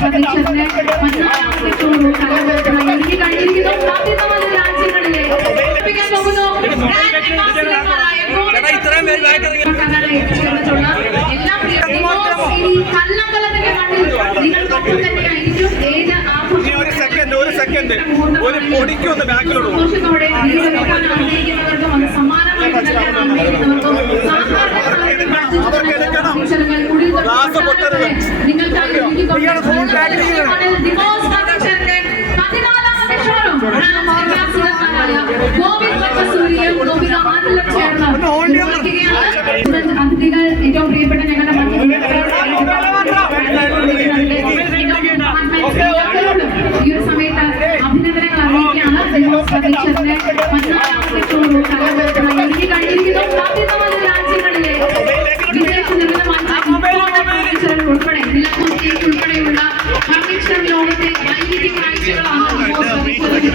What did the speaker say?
സതീശന്റെ മഞ്ഞാട്ടത്തോടും എനിക്ക് കഴിഞ്ഞിരിക്കുന്നു സാധ്യതമായ രാജ്യങ്ങളിലെ ഒപ്പിക്കാൻ പോകുന്നു ഒരു സെക്കൻഡ് ഒരു പൊടിക്ക് ഒന്ന് ബാക്കിലോട്ട് അവർക്ക് എടുക്കണം. ക്ലാസ് പൊട്ടരുത്. നിങ്ങൾ അതിഥികൾ ഏറ്റവും പ്രിയപ്പെട്ട ഞങ്ങളുടെ ഈ ഒരു സമയത്ത് അഭിനന്ദനങ്ങൾ അറിയിക്കുകയാണ് പ്രതീക്ഷത്തിന്റെ പതിനാലാമത്തെ ഷോറൂം 我们一定把一了，我人过上好的。